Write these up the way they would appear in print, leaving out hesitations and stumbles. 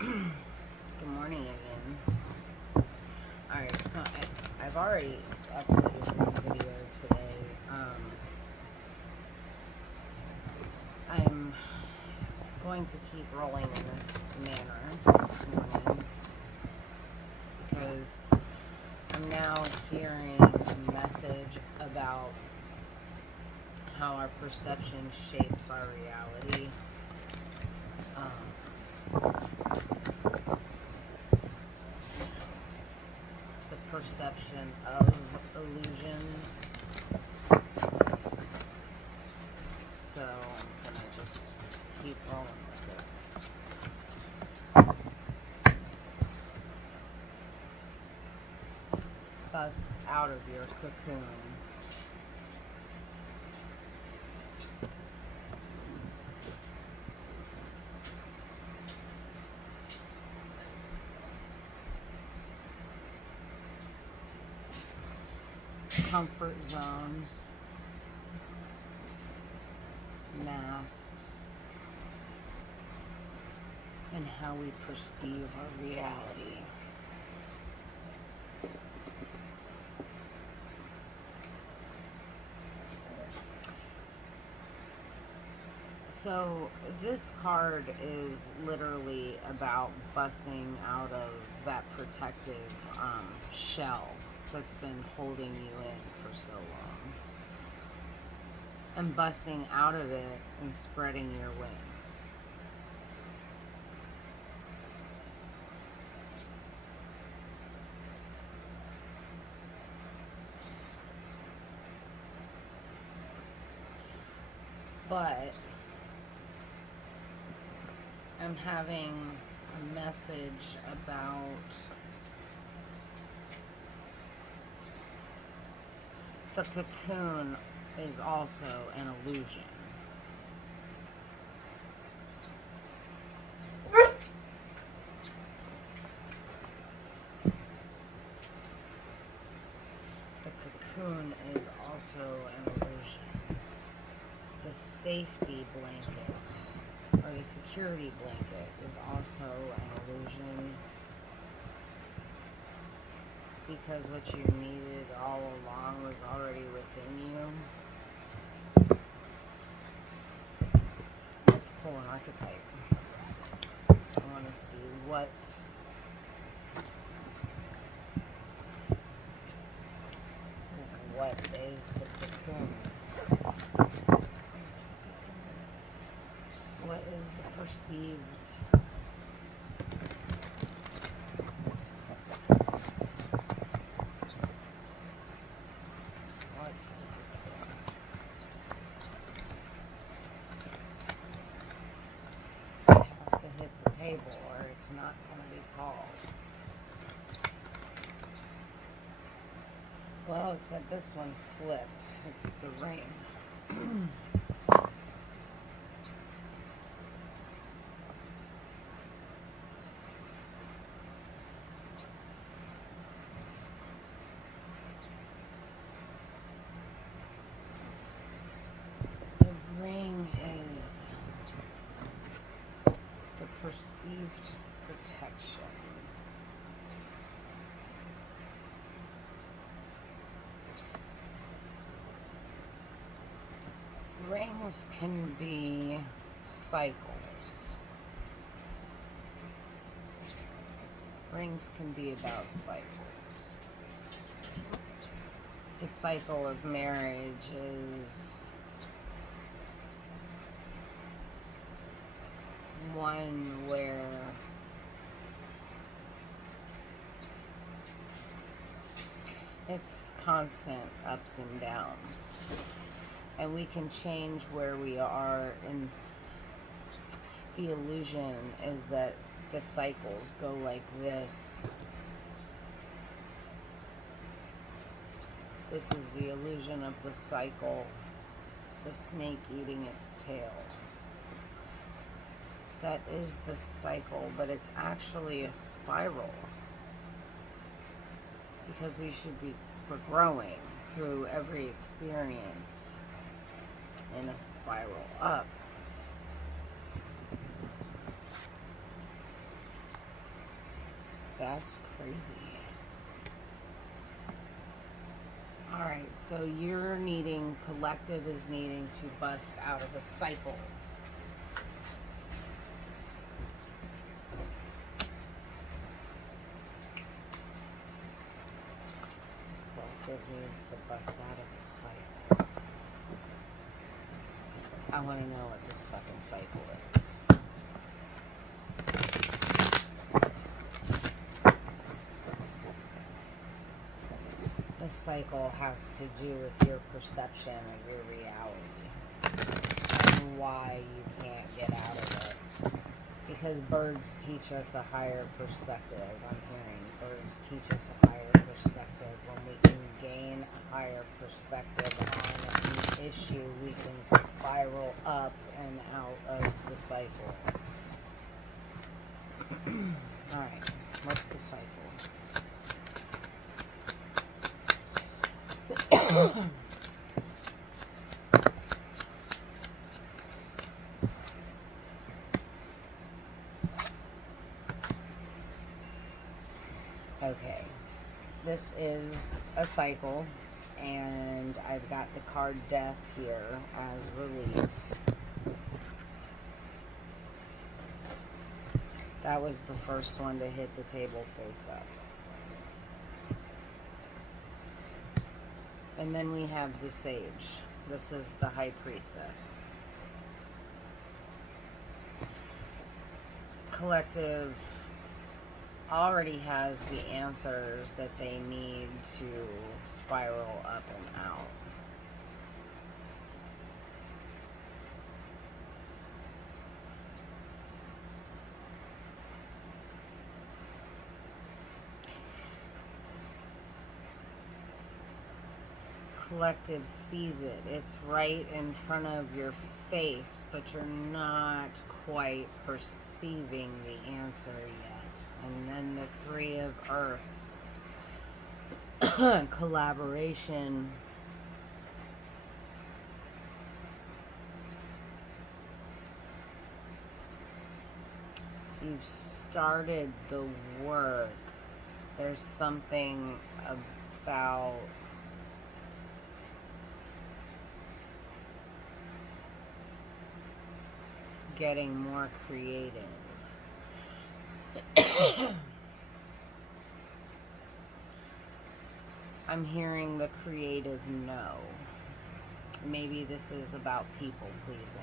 Good morning again. Alright, so I've already uploaded a video today. I'm going to keep rolling in this manner this morning because I'm now hearing a message about how our perception shapes our reality. The perception of illusions. So I'm gonna just keep rolling with it. Bust out of your cocoon. Comfort zones, masks, and how we perceive our reality. So this card is literally about busting out of that protective shell that's been holding you in for so long, and busting out of it and spreading your wings. But I'm having a message about the cocoon is also an illusion. The cocoon is also an illusion. The safety blanket, or the security blanket, is also an illusion. Because what you needed all along was already within you. Let's pull an archetype. I want to see what is the cocoon. What is the perceived table, or it's not going to be called. Well, except this one flipped. It's the ring. The ring is the perceived protection. Rings can be cycles. Rings can be about cycles. The cycle of marriage is one where it's constant ups and downs, and we can change where we are, and the illusion is that the cycles go like this. This is the illusion of the cycle, the snake eating its tail. That is the cycle, but it's actually a spiral, because we're growing through every experience in a spiral up. That's crazy. Alright, so you're needing, collective is needing to bust out of a cycle. Collective needs to bust out of a cycle. I want to know what this fucking cycle is. This cycle has to do with your perception of your reality and why you can't get out of it. Because birds teach us a higher perspective. I'm hearing birds teach us a higher perspective. When we can gain a higher perspective on an issue, we can spiral up and out of the cycle. Alright, what's the cycle? Okay, this is a cycle, and I've got the card Death here as release. That was the first one to hit the table face up. And then we have the Sage. This is the High Priestess. Collective already has the answers that they need to spiral up and out. Collective sees it. It's right in front of your face, but you're not quite perceiving the answer yet. And then the Three of Earth. Collaboration. You've started the work. There's something about getting more creative. I'm hearing the creative no. Maybe this is about people pleasing.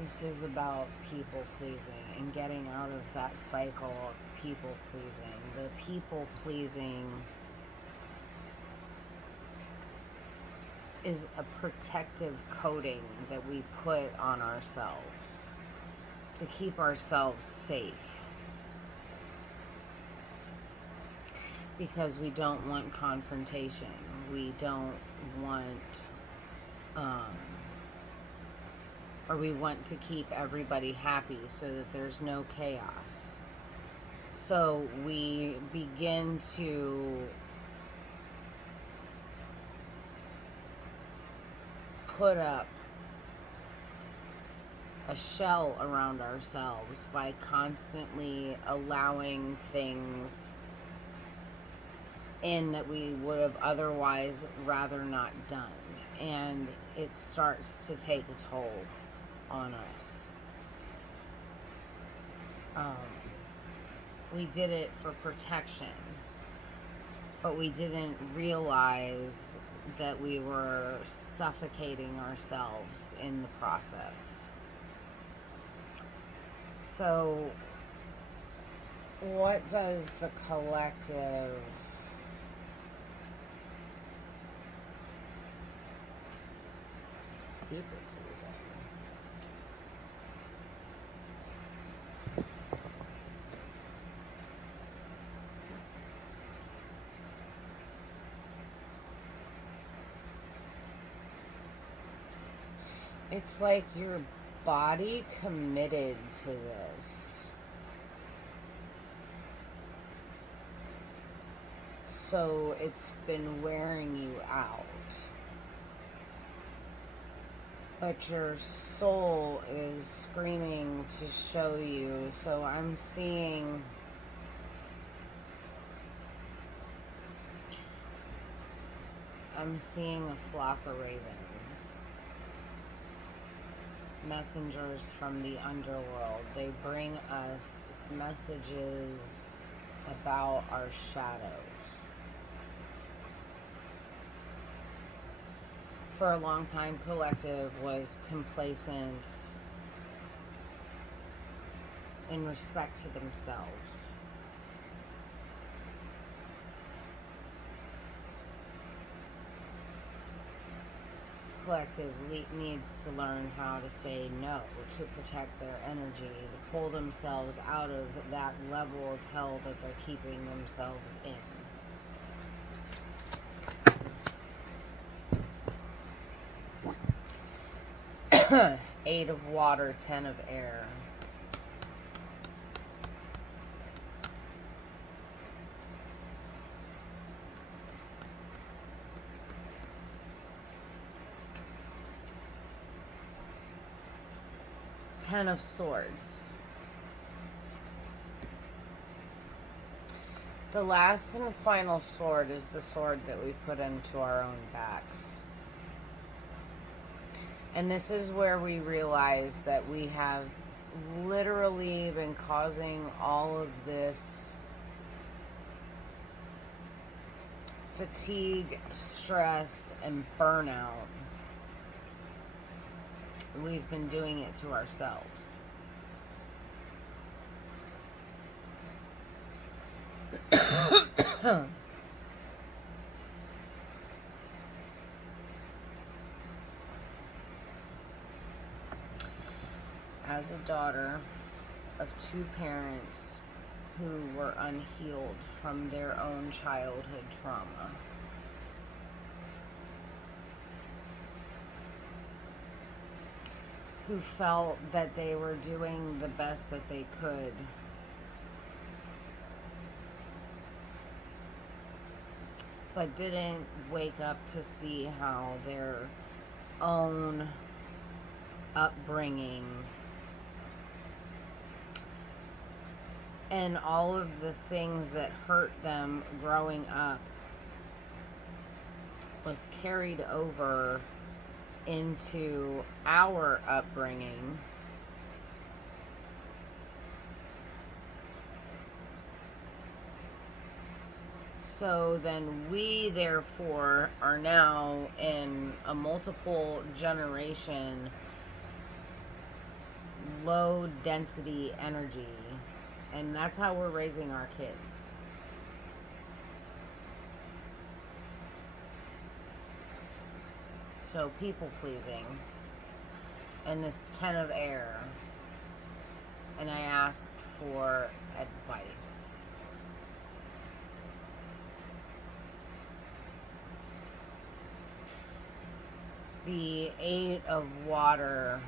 This is about people pleasing and getting out of that cycle of people pleasing. The people pleasing is a protective coating that we put on ourselves to keep ourselves safe. Because we don't want confrontation. We don't want, or we want to keep everybody happy so that there's no chaos. So we begin to put up a shell around ourselves by constantly allowing things in that we would have otherwise rather not done. And it starts to take a toll on us. We did it for protection, but we didn't realize that we were suffocating ourselves in the process. So, what does the collective people pleasing? It's like your body committed to this. So it's been wearing you out. But your soul is screaming to show you. So I'm seeing a flock of ravens. Messengers from the underworld. They bring us messages about our shadows. For a long time, Collective was complacent in respect to themselves. Collective needs to learn how to say no, to protect their energy, to pull themselves out of that level of hell that they're keeping themselves in. Eight of water, 10 of air. Ten of swords. The last and final sword is the sword that we put into our own backs. And this is where we realize that we have literally been causing all of this fatigue, stress, and burnout. We've been doing it to ourselves. As a daughter of two parents who were unhealed from their own childhood trauma, who felt that they were doing the best that they could, but didn't wake up to see how their own upbringing and all of the things that hurt them growing up was carried over into our upbringing. So then we therefore are now in a multiple generation low density energy, and that's how we're raising our kids. So people pleasing, and this 10 of air, and I asked for advice. The 8 of water.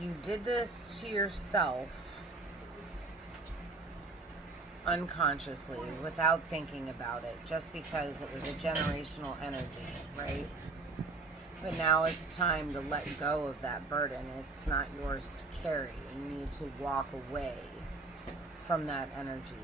You did this to yourself unconsciously, without thinking about it, just because it was a generational energy, right? But now it's time to let go of that burden. It's not yours to carry. You need to walk away from that energy.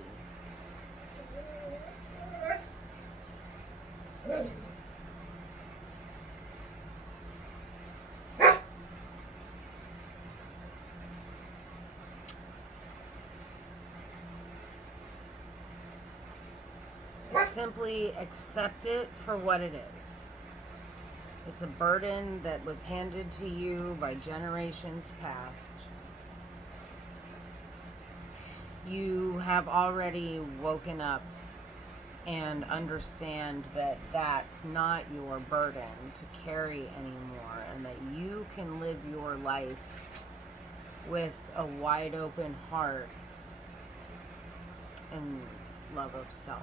Simply accept it for what it is. It's a burden that was handed to you by generations past. You have already woken up and understand that that's not your burden to carry anymore, and that you can live your life with a wide open heart and love of self.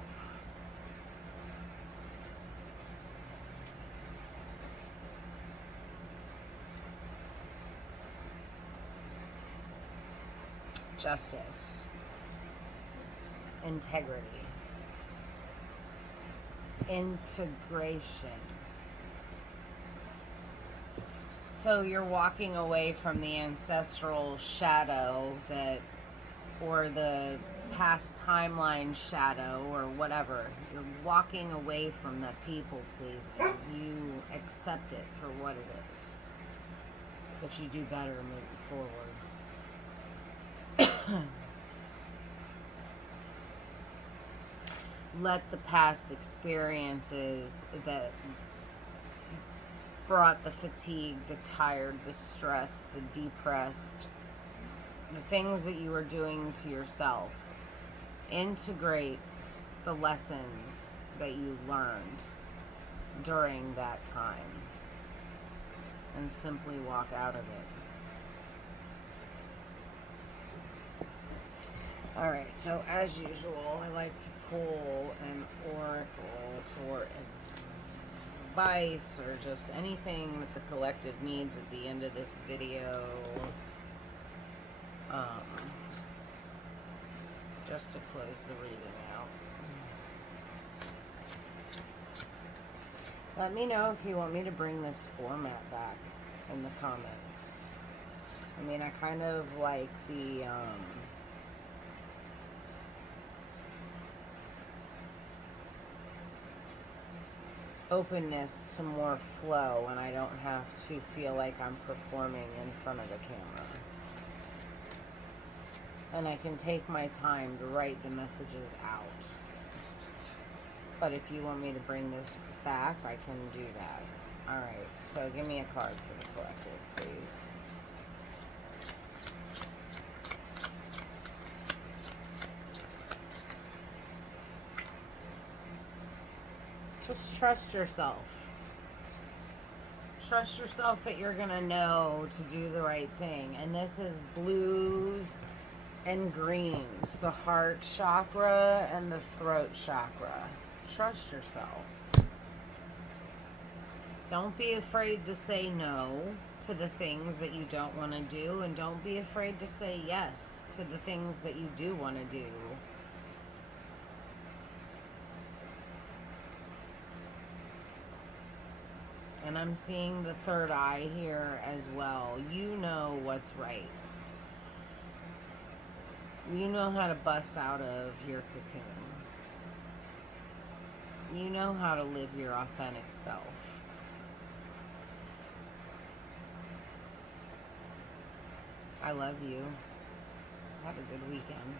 justice, integrity, integration. So you're walking away from the ancestral shadow that, or the past timeline shadow, or whatever. You're walking away from the people pleasing. You accept it for what it is. But you do better moving forward. Let the past experiences that brought the fatigue, the tired, the stressed, the depressed, the things that you are doing to yourself, integrate the lessons that you learned during that time and simply walk out of it. Alright, so as usual, I like to pull an oracle for advice or just anything that the collective needs at the end of this video. Just to close the reading out. Let me know if you want me to bring this format back in the comments. I mean, I kind of like the openness to more flow, and I don't have to feel like I'm performing in front of the camera. And I can take my time to write the messages out. But if you want me to bring this back, I can do that. Alright, so give me a card for the collective, please. Just trust yourself. Trust yourself that you're going to know to do the right thing. And this is blues and greens, the heart chakra and the throat chakra. Trust yourself. Don't be afraid to say no to the things that you don't want to do, and don't be afraid to say yes to the things that you do want to do. And I'm seeing the third eye here as well. You know what's right. You know how to bust out of your cocoon. You know how to live your authentic self. I love you. Have a good weekend.